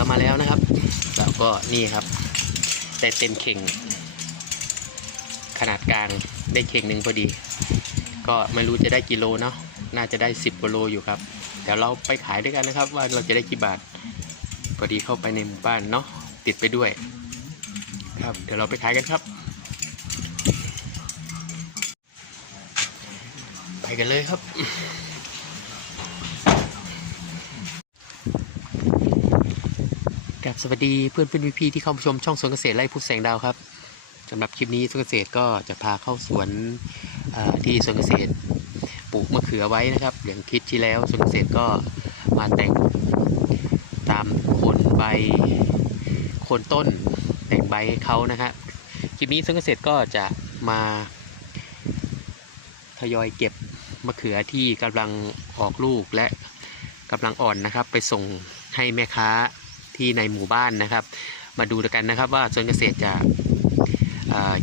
อมาแล้วนะครับ แล้วก็นี่ครับ ได้เต็มเข่ง ขนาดกลางได้เข่งหนึ่งพอดี ก็ไม่รู้จะได้กิโลเนาะน่าจะได้ 10กิโลอยู่ครับเดี๋ยวเราไปขายด้วยกันนะครับ ว่าเราจะได้กี่บาทพอดีเข้าไปในหมู่บ้านเนาะติดไปด้วย ครับ เดี๋ยวเราไปขายกันครับไปกันเลยครับ กับสวัสดีเพื่อนเพื่อนพี่ที่เข้ามาชมช่องสวนเกษตรไร่พุทธแสงดาวครับสำหรับคลิปนี้สวนเกษตรก็จะพาเข้าสวนที่สวนเกษตรปลูกมะเขือไว้นะครับอย่างคลิปที่แล้วสวนเกษตรก็มาแต่งตามโคนใบโคนต้นแต่งใบให้เขานะครับคลิปนี้สวนเกษตรก็จะมาทยอยเก็บมะเขือที่กำลังออกลูกและกำลังอ่อนนะครับ ไปส่งให้แม่ค้า ที่ในหมู่บ้านนะครับ มาดูกันนะครับว่าสวนเกษตรจะ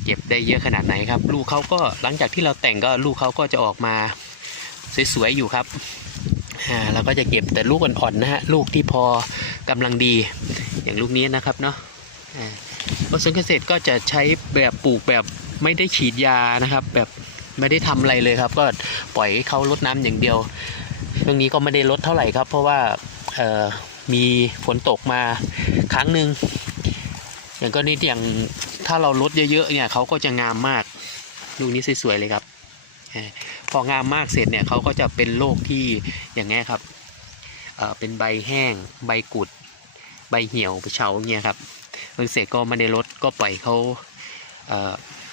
เก็บได้เยอะขนาดไหนครับ ลูกเขาก็หลังจากที่เราแต่งก็ลูกเขาก็จะออกมาสวยๆอยู่ครับเราก็จะเก็บแต่ลูกอ่อนๆนะฮะลูกที่พอกำลังดีอย่างลูกนี้นะครับเนาะอ่าเพราะสวนเกษตรก็จะใช้แบบปลูกแบบไม่ได้ฉีดยานะครับ แบบไม่ได้ทำอะไรเลยครับ ก็ปล่อยให้เขาลดน้ำอย่างเดียว เรื่องนี้ก็ไม่ได้ลดเท่าไหร่ครับ เพราะว่า มีฝนตกมาครั้งหนึ่งอย่างก็นี่อย่างถ้าเราลดเยอะๆเนี่ยเขาก็จะงามมากลูกนี้สวยๆเลยครับเอ่อพองามมากเสร็จเนี่ยเขาก็จะเป็นโรคที่อย่างเงี้ยครับเเป็นใบแห้ง ใบกุด ใบเหี่ยวใบเฉาเนี่ยครับเกษตรก็ไม่ได้ลดก็ปล่อยเขาเ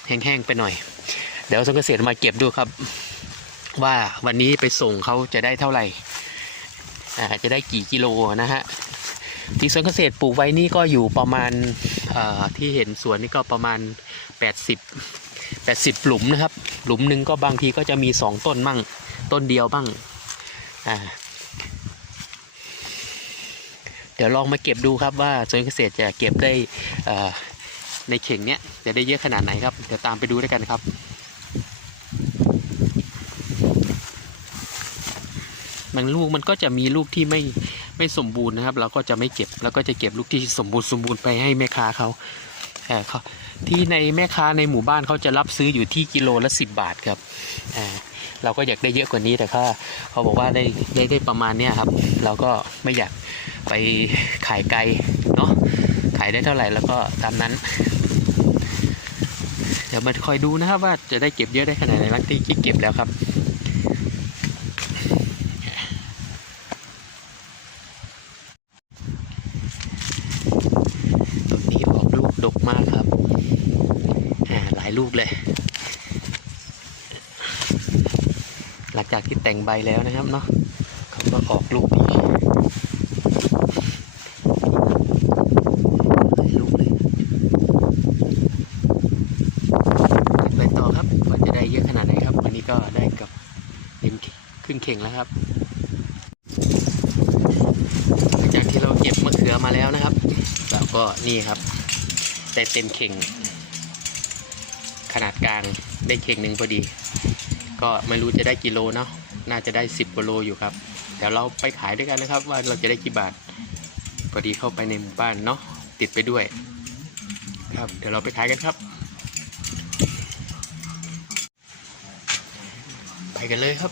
แห้งๆไปหน่อย เดี๋ยวสวนเกษตรมาเก็บดูครับ ว่าวันนี้ไปส่งเขาจะได้เท่าไหร่ จะได้กี่กิโลนะฮะที่สวนเกษตรปลูกไว้นี่ก็อยู่ประมาณที่เห็นสวนนี่ก็ประมาณ 80 80 หลุมนะครับ หลุมหนึ่งก็บางทีก็จะมี 2 ต้นมั่ง ต้นเดียวบ้างอ่าเดี๋ยวลองมาเก็บดูครับว่าสวนเกษตรจะเก็บได้ในเข่งเนี้ยจะได้เยอะขนาดไหนครับ เดี๋ยวตามไปดูด้วยกันครับ บางลูกมันก็จะมีลูกที่ไม่ไม่สมบูรณ์นะครับ เราก็จะไม่เก็บแล้วก็จะเก็บลูกที่สมบูรณ์สมบูรณ์ไปให้แม่ค้าเขาเอ่อเขาที่ในแม่ค้าในหมู่บ้านเขาจะรับซื้ออยู่ที่กิโลละสิบบาทครับอ่าเราก็อยากได้เยอะกว่านี้แต่เขาเขาบอกว่าได้ได้ได้ประมาณเนี้ยครับ เราก็ไม่อยากไปขายไกลเนาะขายได้เท่าไหร่แล้วก็ตามนั้น เดี๋ยวมาคอยดูนะครับว่าจะได้เก็บเยอะได้ขนาดไหนหลังที่เก็บแล้วครับ ต้นนี้ออกลูก ดกมากครับหลายลูกเลย หลังจากที่แต่งใบแล้วนะครับเนาะเขาก็ออกลูกดีหลายลูกเลยเก็บไปต่อครับว่าจะได้เยอะขนาดไหนครับวันนี้ก็ได้กับเต็มครึ่งเข่งแล้วครับ หลังจากที่เราเก็บมะเขือมาแล้วนะครับแล้วก็นี่ครับ ได้เต็มเข่ง ขนาดกลางได้เข่งหนึ่งพอดี ก็ไม่รู้จะได้กิโลเนาะน่าจะได้ 10กิโลอยู่ครับเดี๋ยวเราไปขายด้วยกันนะครับ ว่าเราจะได้กี่บาทพอดีเข้าไปในหมู่บ้านเนาะติดไปด้วย ครับ เดี๋ยวเราไปขายกันครับ ไปกันเลยครับ